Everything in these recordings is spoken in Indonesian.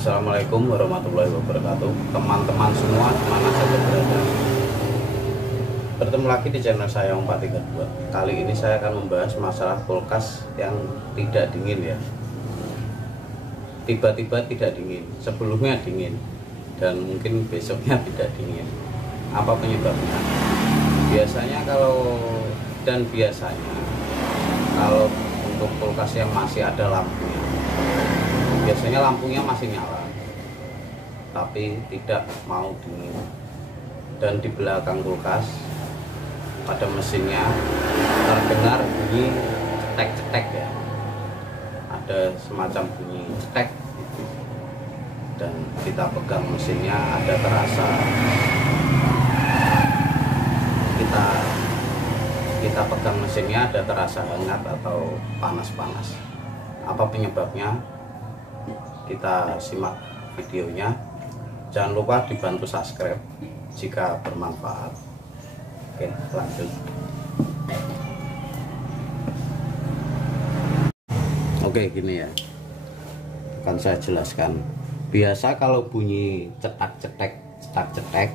Assalamualaikum warahmatullahi wabarakatuh, teman-teman semua dimana saja berada. Bertemu lagi di channel saya Om 432. Kali ini saya akan membahas masalah kulkas yang tidak dingin ya. Tiba-tiba tidak dingin, sebelumnya dingin, dan mungkin besoknya tidak dingin. Apa penyebabnya? Biasanya kalau untuk kulkas yang masih ada lampunya, biasanya lampunya masih nyala tapi tidak mau dingin, dan di belakang kulkas pada mesinnya terdengar bunyi cetek-cetek ya, ada semacam bunyi cetek gitu. Dan kita pegang mesinnya ada terasa, kita pegang mesinnya ada terasa hangat atau panas-panas. Apa penyebabnya? Kita simak videonya. Jangan lupa dibantu subscribe jika bermanfaat. Oke, lanjut. Oke, gini ya, akan saya jelaskan. Biasa kalau bunyi cetak-cetek,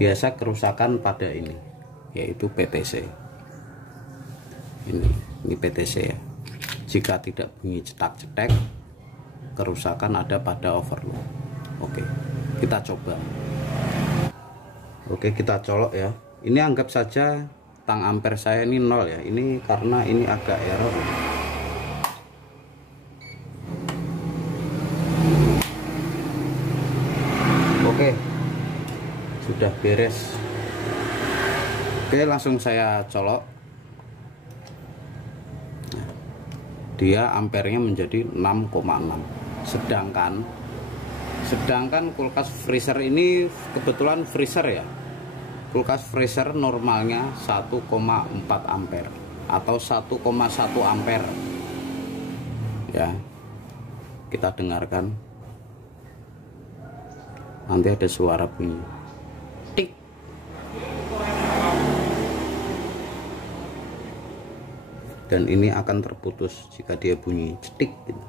biasa kerusakan pada ini, yaitu PTC. Ini PTC ya. Jika tidak bunyi cetak-cetek, kerusakan ada pada overload. Oke, kita coba. Oke, kita colok ya. Ini anggap saja tang ampere saya ini 0 ya. Ini karena ini agak error. Oke, sudah beres. Oke, langsung saya colok. Dia ampernya menjadi 6,6. Sedangkan kulkas freezer ini kebetulan freezer ya. Kulkas freezer normalnya 1,4 ampere atau 1,1 ampere. Ya. Kita dengarkan. Nanti ada suara bunyi tik. Dan ini akan terputus jika dia bunyi cetik gitu.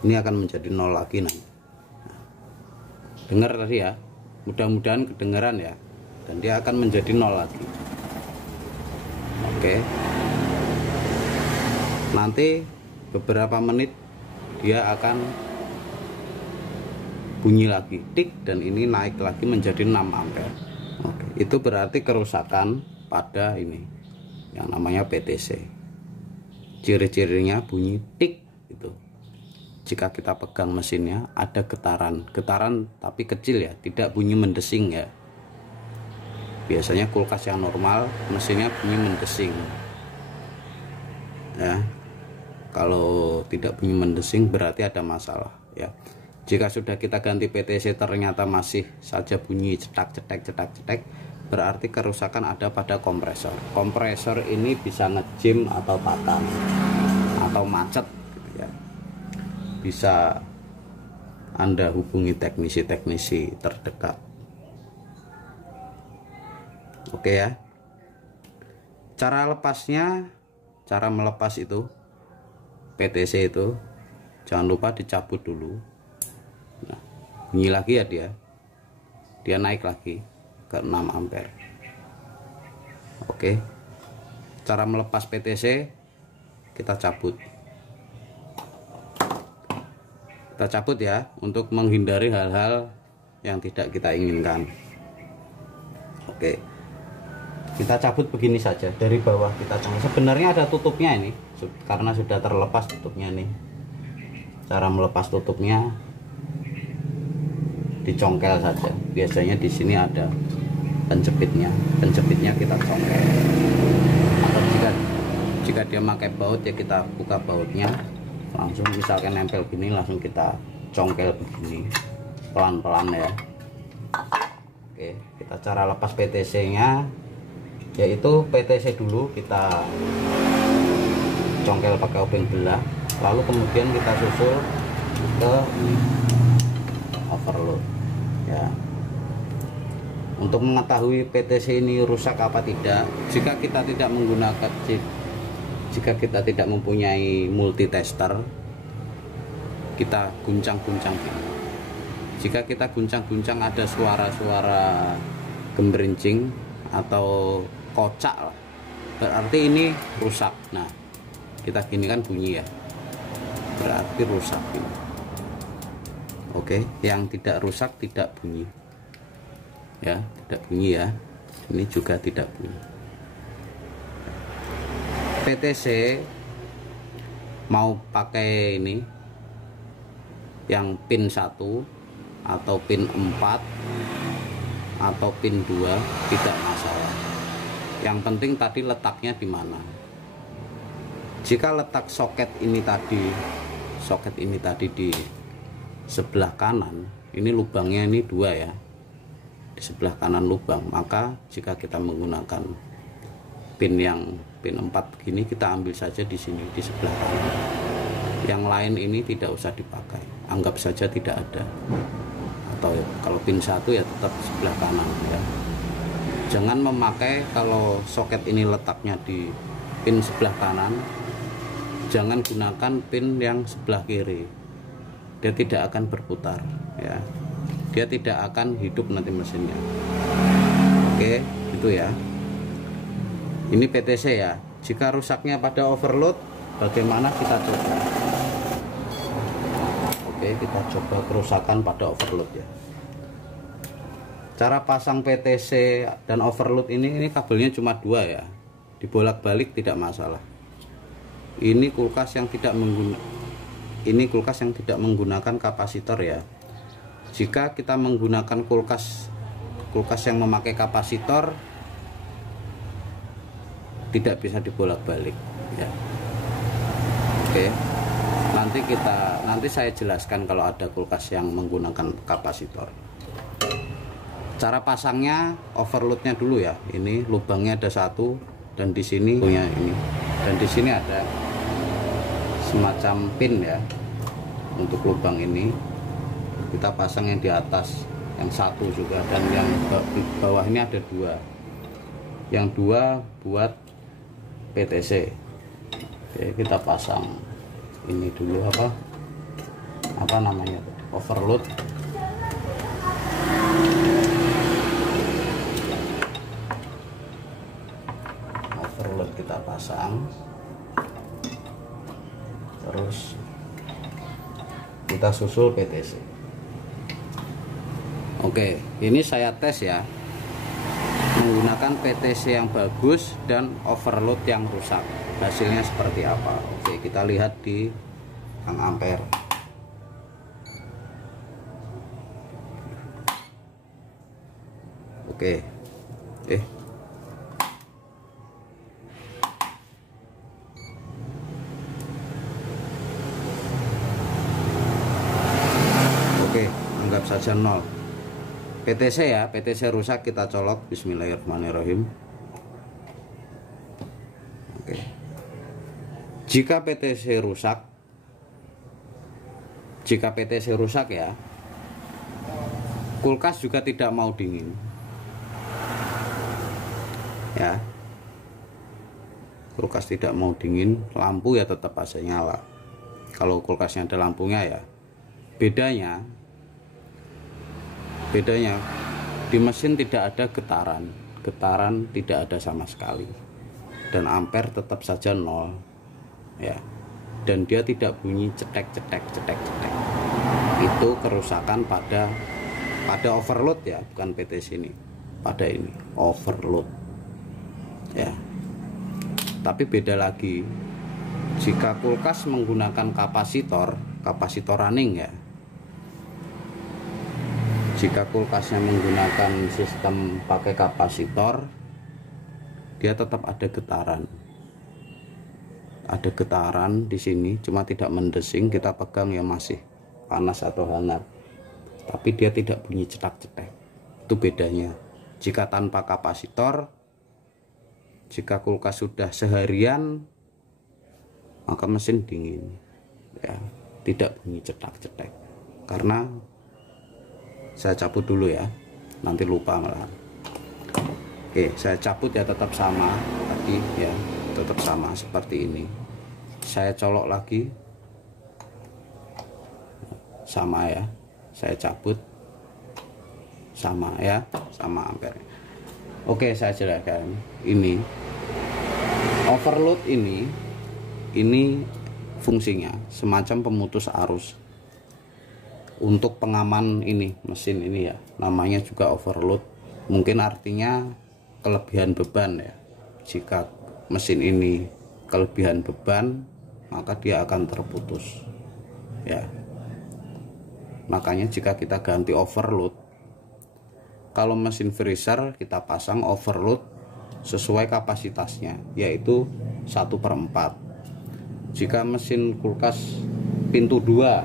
Ini akan menjadi 0 lagi nanti. Dengar tadi ya, mudah-mudahan kedengaran ya, dan dia akan menjadi 0 lagi. Oke, nanti beberapa menit dia akan bunyi lagi tik, dan ini naik lagi menjadi 6 ampere. Oke, itu berarti kerusakan pada ini yang namanya PTC. Ciri-cirinya bunyi tik itu. Jika kita pegang mesinnya ada getaran tapi kecil ya, tidak bunyi mendesing ya. Biasanya kulkas yang normal mesinnya bunyi mendesing ya. Kalau tidak bunyi mendesing berarti ada masalah ya. Jika sudah kita ganti PTC ternyata masih saja bunyi cetak-cetek, berarti kerusakan ada pada kompresor. Kompresor ini bisa ngejim atau patah atau macet gitu ya. Bisa Anda hubungi teknisi terdekat. Oke ya. Cara melepas itu PTC itu jangan lupa dicabut dulu. Nah, bunyi lagi ya, dia naik lagi ke 6 ampere. Oke, cara melepas PTC kita cabut ya, untuk menghindari hal-hal yang tidak kita inginkan. Oke, kita cabut begini saja dari bawah. Kita congkel. Sebenarnya ada tutupnya ini, karena sudah terlepas tutupnya nih. Cara melepas tutupnya dicongkel saja. Biasanya di sini ada penjepitnya kita congkel. Atau jika dia pakai baut ya kita buka bautnya, langsung misalkan nempel gini, langsung kita congkel begini pelan-pelan ya. Oke, kita cara lepas PTC nya yaitu PTC dulu kita congkel pakai obeng belah, lalu kemudian kita susul ke overload ya. Untuk mengetahui PTC ini rusak apa tidak, jika kita tidak mempunyai multitester, kita guncang-guncang gini. Jika kita guncang-guncang ada suara-suara gemerincing atau kocak lah, berarti ini rusak. Nah, kita gini kan bunyi ya, berarti rusak ini. Oke, yang tidak rusak tidak bunyi ya, tidak bunyi ya. Ini juga tidak bunyi. PTC mau pakai ini yang pin 1 atau pin 4 atau pin 2 tidak masalah. Yang penting tadi letaknya di mana. Jika letak soket ini tadi di sebelah kanan, ini lubangnya ini 2 ya, di sebelah kanan lubang, maka jika kita menggunakan pin yang pin 4 begini, kita ambil saja di sini di sebelah kanan. Yang lain ini tidak usah dipakai, anggap saja tidak ada. Atau kalau pin 1 ya tetap di sebelah kanan ya. Jangan memakai, kalau soket ini letaknya di pin sebelah kanan, jangan gunakan pin yang sebelah kiri. Dia tidak akan berputar ya. Dia tidak akan hidup nanti mesinnya. Oke, itu ya. Ini PTC ya. Jika rusaknya pada overload, bagaimana kita coba? Oke, kita coba kerusakan pada overload ya. Cara pasang PTC dan overload ini kabelnya cuma 2 ya. Dibolak-balik tidak masalah. Ini kulkas yang tidak menggunakan kapasitor ya. Jika kita menggunakan kulkas yang memakai kapasitor, tidak bisa dibolak-balik ya. Oke, nanti saya jelaskan kalau ada kulkas yang menggunakan kapasitor. Cara pasangnya, overloadnya dulu ya. Ini lubangnya ada 1, dan di sini punya ini, dan di sini ada semacam pin ya. Untuk lubang ini kita pasang yang di atas, yang 1 juga, dan yang di bawah ini ada 2. Yang 2 buat PTC. Oke, kita pasang ini dulu, apa namanya, overload. Overload kita pasang, terus kita susul PTC. Oke, ini saya tes ya, menggunakan PTC yang bagus dan overload yang rusak. Hasilnya seperti apa? Oke, kita lihat di ampere. Oke. Oke, anggap saja 0. PTC ya, PTC rusak, kita colok. Bismillahirrahmanirrahim. Oke. Jika PTC rusak ya, kulkas juga tidak mau dingin ya. Kulkas tidak mau dingin, lampu ya tetap aja nyala. Kalau kulkasnya ada lampunya ya, bedanya di mesin tidak ada getaran tidak ada sama sekali, dan ampere tetap saja 0 ya, dan dia tidak bunyi cetek. Itu kerusakan pada overload ya, bukan PTC ini, pada ini overload ya. Tapi beda lagi jika kulkas menggunakan kapasitor running ya. Jika kulkasnya menggunakan sistem pakai kapasitor, dia tetap ada getaran. Ada getaran di sini, cuma tidak mendesing. Kita pegang ya masih panas atau hangat, tapi dia tidak bunyi cetak-cetek. Itu bedanya. Jika tanpa kapasitor, jika kulkas sudah seharian, maka mesin dingin ya, tidak bunyi cetak-cetek. Karena saya cabut dulu ya, nanti lupa malah. Oke, saya cabut ya, tetap sama tadi ya, tetap sama seperti ini. Saya colok lagi. sama ya, saya cabut sama ya, sama ampere. Oke, saya jelaskan. Ini overload ini fungsinya semacam pemutus arus untuk pengaman ini mesin ini ya, namanya juga overload. Mungkin artinya kelebihan beban ya. Jika mesin ini kelebihan beban, maka dia akan terputus ya. Makanya jika kita ganti overload, kalau mesin freezer kita pasang overload sesuai kapasitasnya, yaitu 1/4. Jika mesin kulkas pintu 2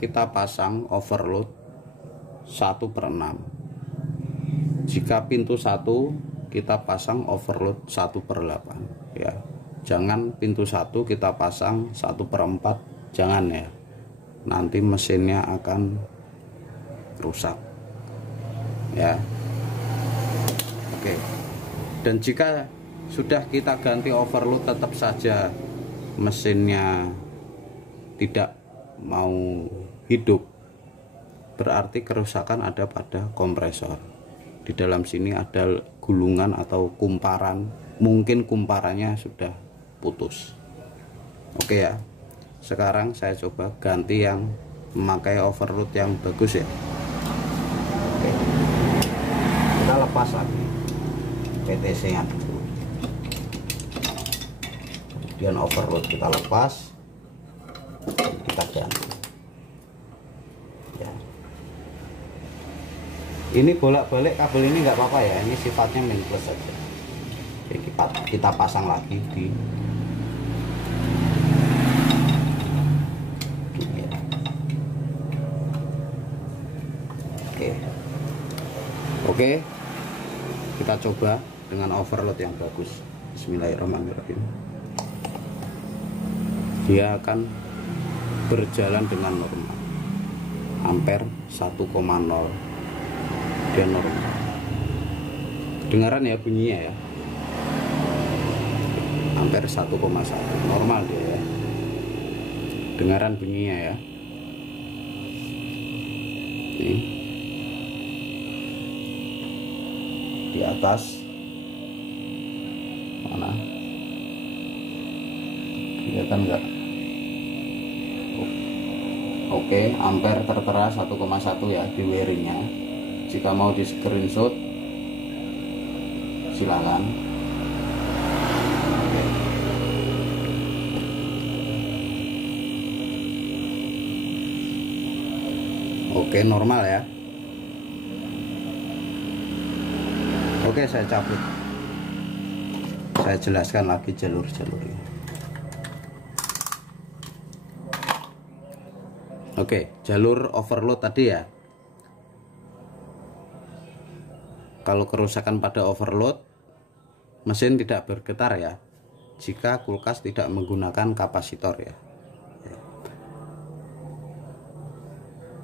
kita pasang overload 1/6. Jika pintu 1 kita pasang overload 1/8 ya. Jangan pintu 1 kita pasang 1/4, jangan ya, nanti mesinnya akan rusak ya. Oke, dan jika sudah kita ganti overload tetap saja mesinnya tidak mau hidup, berarti kerusakan ada pada kompresor. Di dalam sini ada gulungan atau kumparan, mungkin kumparannya sudah putus. Oke ya, sekarang saya coba ganti yang memakai overload yang bagus ya. Oke, kita lepas lagi PTC nya dulu, kemudian overload kita lepas, kita ganti ya. Ini bolak-balik kabel ini nggak apa-apa ya, ini sifatnya main plus saja. Oke, kita pasang lagi di Oke, kita coba dengan overload yang bagus. Bismillahirrahmanirrahim. Dia akan berjalan dengan normal. Ampere 1,0, dia normal. Dengaran ya bunyinya ya. Ampere 1,1, normal dia ya. Dengaran bunyinya ya. Ini di atas mana, kelihatan enggak? Oke, ampere tertera 1,1 ya di wiringnya. Jika mau di screenshot silakan. Oke, normal ya. Oke, saya cabut. Saya jelaskan lagi jalur-jalurnya. Oke, jalur overload tadi ya. Kalau kerusakan pada overload, mesin tidak bergetar ya, jika kulkas tidak menggunakan kapasitor ya.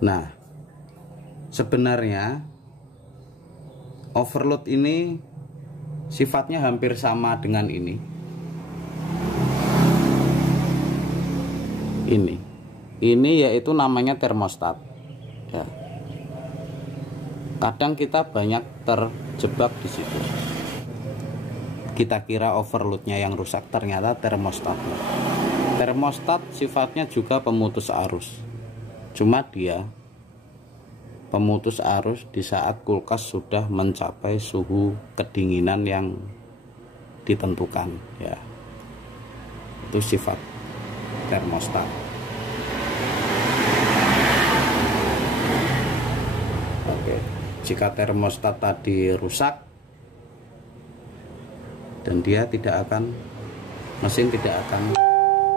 Nah, sebenarnya overload ini sifatnya hampir sama dengan ini. Ini yaitu namanya termostat ya. Kadang kita banyak terjebak di situ. Kita kira overloadnya yang rusak, ternyata termostat. Termostat sifatnya juga pemutus arus. Cuma dia pemutus arus di saat kulkas sudah mencapai suhu kedinginan yang ditentukan ya. Itu sifat termostat. Oke, jika termostat tadi rusak dan dia tidak akan, mesin tidak akan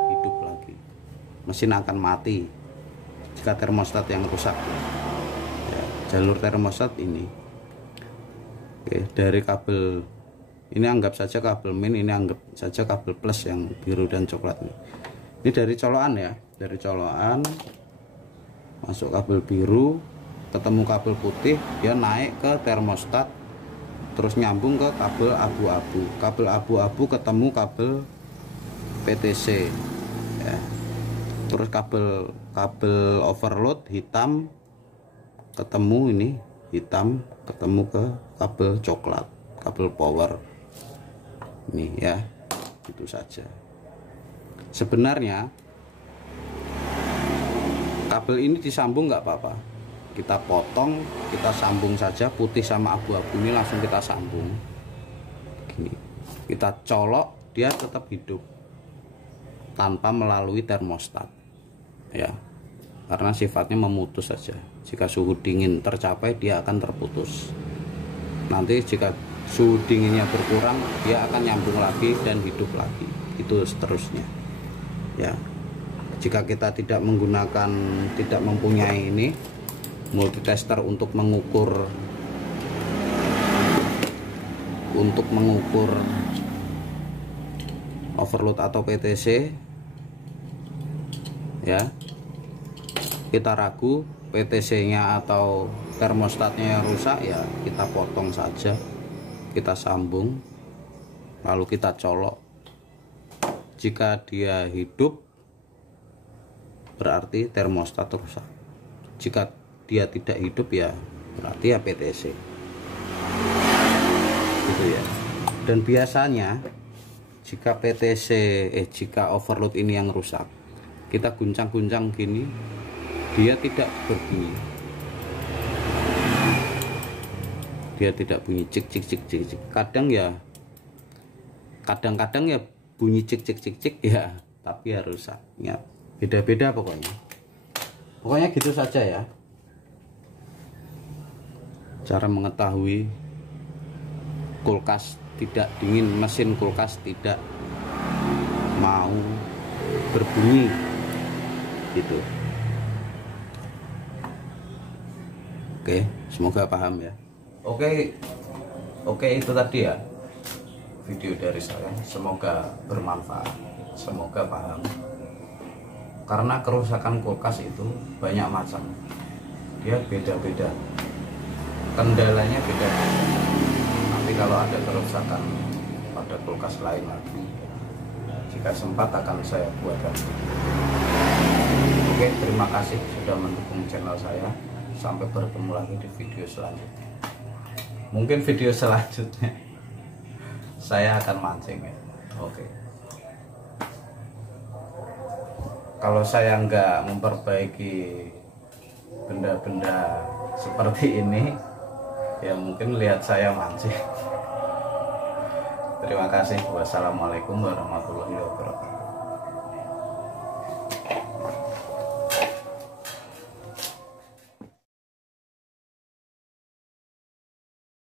hidup lagi, mesin akan mati jika termostat yang rusak ya. Jalur termostat ini, oke, dari kabel ini anggap saja kabel min, ini anggap saja kabel plus yang biru dan coklat ini dari colokan ya, dari colokan masuk kabel biru, ketemu kabel putih, dia naik ke termostat, terus nyambung ke kabel abu-abu. Kabel abu-abu ketemu kabel PTC ya. Terus kabel overload hitam ketemu ini, hitam ketemu ke kabel coklat, kabel power ini ya. Itu saja. Sebenarnya kabel ini disambung nggak apa-apa, kita potong, kita sambung saja, putih sama abu-abu ini langsung kita sambung gini, kita colok, dia tetap hidup tanpa melalui termostat ya, karena sifatnya memutus saja. Jika suhu dingin tercapai, dia akan terputus. Nanti jika suhu dinginnya berkurang, dia akan nyambung lagi dan hidup lagi, itu seterusnya ya. Jika kita tidak mempunyai ini multitester untuk mengukur overload atau PTC ya, kita ragu PTC-nya atau termostatnya yang rusak ya, kita potong saja, kita sambung, lalu kita colok. Jika dia hidup, berarti termostat rusak. Jika dia tidak hidup ya berarti ya PTC gitu ya. Dan biasanya jika jika overload ini yang rusak, kita guncang-guncang gini, dia tidak berbunyi, dia tidak bunyi cik cik cik cik cik. Kadang-kadang ya bunyi cik cik cik cik ya, tapi ya rusak ya. Beda-beda pokoknya gitu saja ya cara mengetahui kulkas tidak dingin, mesin kulkas tidak mau berbunyi gitu. Oke, semoga paham ya. Oke, itu tadi ya video dari saya, semoga bermanfaat, semoga paham. Karena kerusakan kulkas itu banyak macam, dia beda-beda, kendalanya beda-beda. Nanti kalau ada kerusakan pada kulkas lain lagi, jika sempat akan saya buatkan. Oke, terima kasih sudah mendukung channel saya. Sampai bertemu lagi di video selanjutnya. Mungkin video selanjutnya saya akan mancing ya. Oke. Kalau saya nggak memperbaiki benda-benda seperti ini, ya mungkin lihat saya mancing. Terima kasih. Wassalamualaikum warahmatullahi wabarakatuh.